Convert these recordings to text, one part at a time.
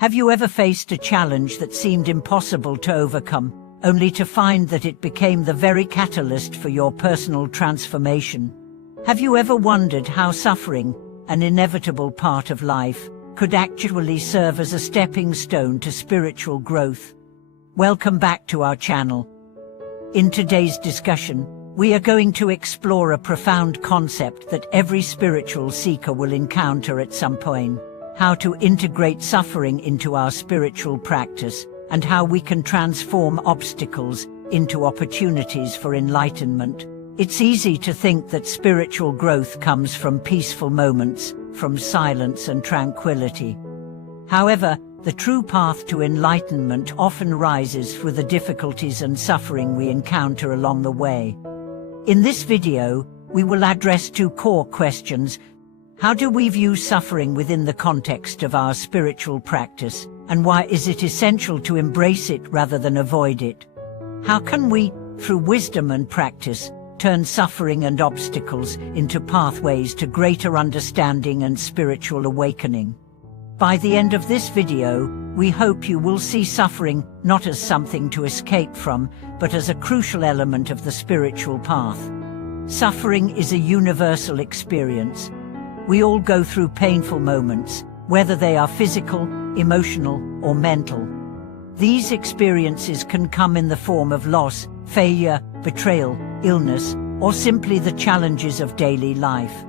Have you ever faced a challenge that seemed impossible to overcome, only to find that it became the very catalyst for your personal transformation? Have you ever wondered how suffering, an inevitable part of life, could actually serve as a stepping stone to spiritual growth? Welcome back to our channel. In today's discussion, we are going to explore a profound concept that every spiritual seeker will encounter at some point: how to integrate suffering into our spiritual practice, and how we can transform obstacles into opportunities for enlightenment. It's easy to think that spiritual growth comes from peaceful moments, from silence and tranquility. However, the true path to enlightenment often rises through the difficulties and suffering we encounter along the way. In this video, we will address two core questions. How do we view suffering within the context of our spiritual practice, and why is it essential to embrace it rather than avoid it? How can we, through wisdom and practice, turn suffering and obstacles into pathways to greater understanding and spiritual awakening? By the end of this video, we hope you will see suffering not as something to escape from, but as a crucial element of the spiritual path. Suffering is a universal experience. We all go through painful moments, whether they are physical, emotional, or mental. These experiences can come in the form of loss, failure, betrayal, illness, or simply the challenges of daily life.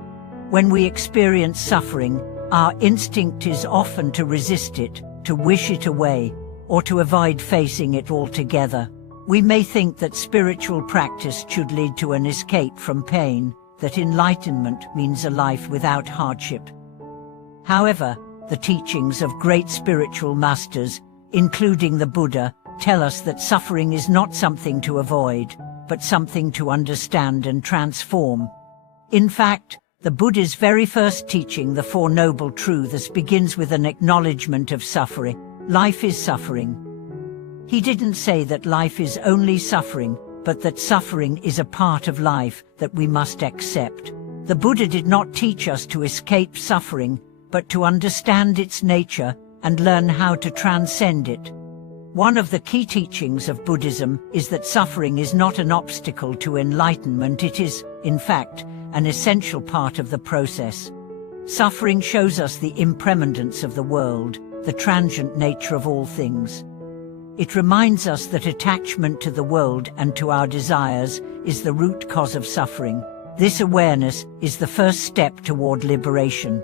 When we experience suffering, our instinct is often to resist it, to wish it away, or to avoid facing it altogether. We may think that spiritual practice should lead to an escape from pain, that enlightenment means a life without hardship. However, the teachings of great spiritual masters, including the Buddha, tell us that suffering is not something to avoid, but something to understand and transform. In fact, the Buddha's very first teaching, the Four Noble Truths, begins with an acknowledgement of suffering. Life is suffering. He didn't say that life is only suffering, but that suffering is a part of life that we must accept. The Buddha did not teach us to escape suffering, but to understand its nature and learn how to transcend it. One of the key teachings of Buddhism is that suffering is not an obstacle to enlightenment. It is, in fact, an essential part of the process. Suffering shows us the impermanence of the world, the transient nature of all things. It reminds us that attachment to the world and to our desires is the root cause of suffering. This awareness is the first step toward liberation.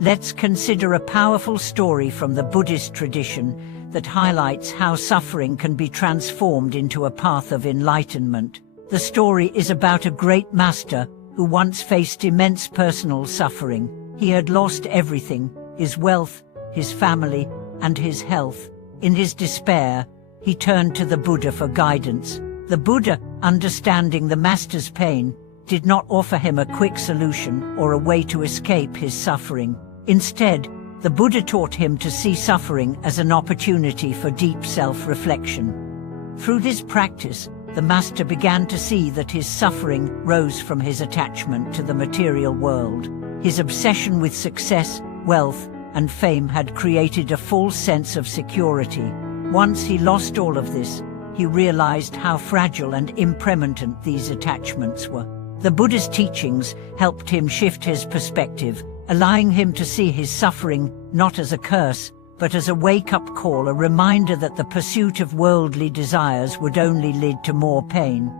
Let's consider a powerful story from the Buddhist tradition that highlights how suffering can be transformed into a path of enlightenment. The story is about a great master who once faced immense personal suffering. He had lost everything: his wealth, his family, and his health. In his despair, he turned to the Buddha for guidance. The Buddha, understanding the master's pain, did not offer him a quick solution or a way to escape his suffering. Instead, the Buddha taught him to see suffering as an opportunity for deep self-reflection. Through this practice, the master began to see that his suffering rose from his attachment to the material world. His obsession with success, wealth, and fame had created a false sense of security. Once he lost all of this, he realized how fragile and impermanent these attachments were. The Buddha's teachings helped him shift his perspective, allowing him to see his suffering not as a curse, but as a wake-up call, a reminder that the pursuit of worldly desires would only lead to more pain.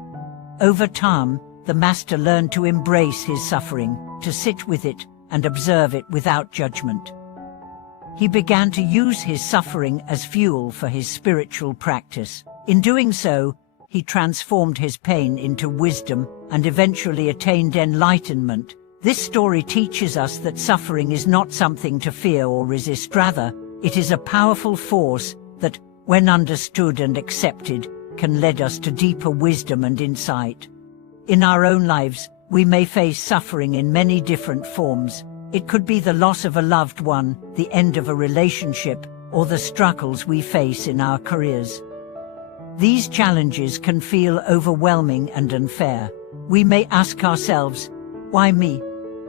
Over time, the master learned to embrace his suffering, to sit with it, and observe it without judgment. He began to use his suffering as fuel for his spiritual practice. In doing so, he transformed his pain into wisdom and eventually attained enlightenment. This story teaches us that suffering is not something to fear or resist. Rather, it is a powerful force that, when understood and accepted, can lead us to deeper wisdom and insight. In our own lives, we may face suffering in many different forms. It could be the loss of a loved one, the end of a relationship, or the struggles we face in our careers. These challenges can feel overwhelming and unfair. We may ask ourselves, why me?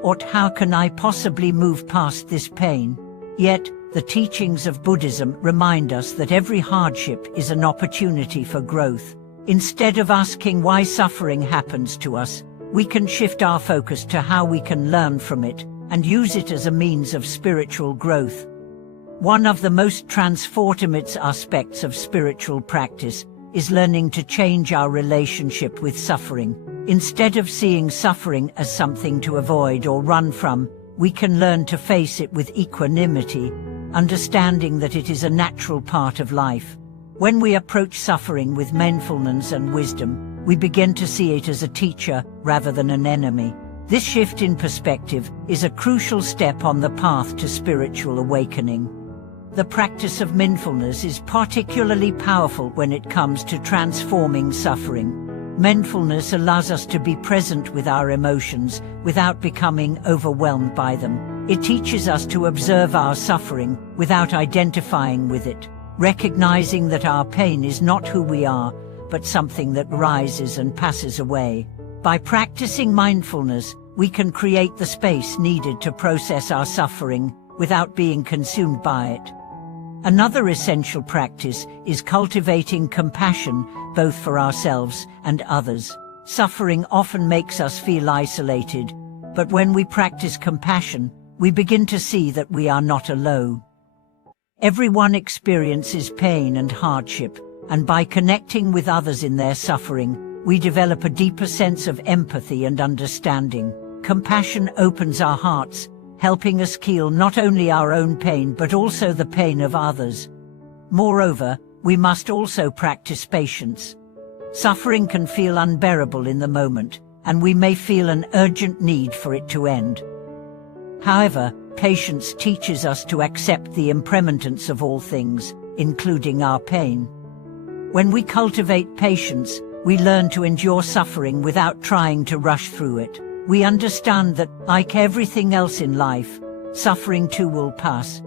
Or how can I possibly move past this pain? Yet, The teachings of Buddhism remind us that every hardship is an opportunity for growth. Instead of asking why suffering happens to us, we can shift our focus to how we can learn from it and use it as a means of spiritual growth. One of the most transformative aspects of spiritual practice is learning to change our relationship with suffering. Instead of seeing suffering as something to avoid or run from, we can learn to face it with equanimity, understanding that it is a natural part of life. When we approach suffering with mindfulness and wisdom, we begin to see it as a teacher rather than an enemy. This shift in perspective is a crucial step on the path to spiritual awakening. The practice of mindfulness is particularly powerful when it comes to transforming suffering. Mindfulness allows us to be present with our emotions without becoming overwhelmed by them. It teaches us to observe our suffering without identifying with it, recognizing that our pain is not who we are, but something that rises and passes away. By practicing mindfulness, we can create the space needed to process our suffering without being consumed by it. Another essential practice is cultivating compassion, both for ourselves and others. Suffering often makes us feel isolated, but when we practice compassion, we begin to see that we are not alone. Everyone experiences pain and hardship, and by connecting with others in their suffering, we develop a deeper sense of empathy and understanding. Compassion opens our hearts, helping us heal not only our own pain but also the pain of others. Moreover, we must also practice patience. Suffering can feel unbearable in the moment, and we may feel an urgent need for it to end. However, patience teaches us to accept the impermanence of all things, including our pain. When we cultivate patience, we learn to endure suffering without trying to rush through it. We understand that, like everything else in life, suffering too will pass.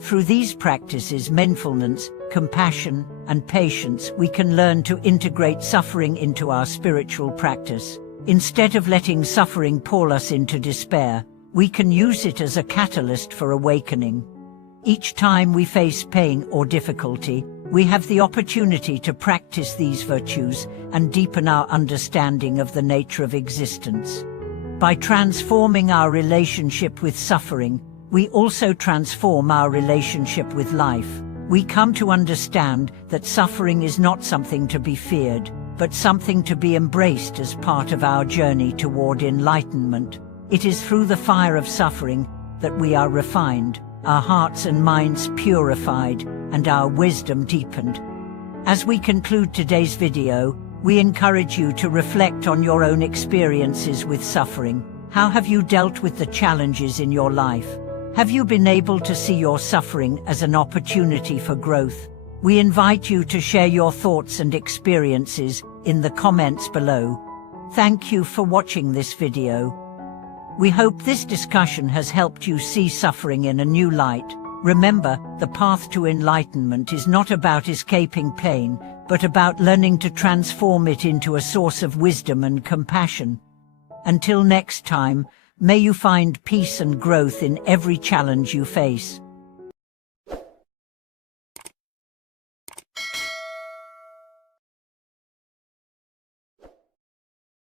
Through these practices, mindfulness, compassion, and patience, we can learn to integrate suffering into our spiritual practice. Instead of letting suffering pull us into despair, we can use it as a catalyst for awakening. Each time we face pain or difficulty, we have the opportunity to practice these virtues and deepen our understanding of the nature of existence. By transforming our relationship with suffering, we also transform our relationship with life. We come to understand that suffering is not something to be feared, but something to be embraced as part of our journey toward enlightenment. It is through the fire of suffering that we are refined, our hearts and minds purified, and our wisdom deepened. As we conclude today's video, we encourage you to reflect on your own experiences with suffering. How have you dealt with the challenges in your life? Have you been able to see your suffering as an opportunity for growth? We invite you to share your thoughts and experiences in the comments below. Thank you for watching this video. We hope this discussion has helped you see suffering in a new light. Remember, the path to enlightenment is not about escaping pain, but about learning to transform it into a source of wisdom and compassion. Until next time, may you find peace and growth in every challenge you face.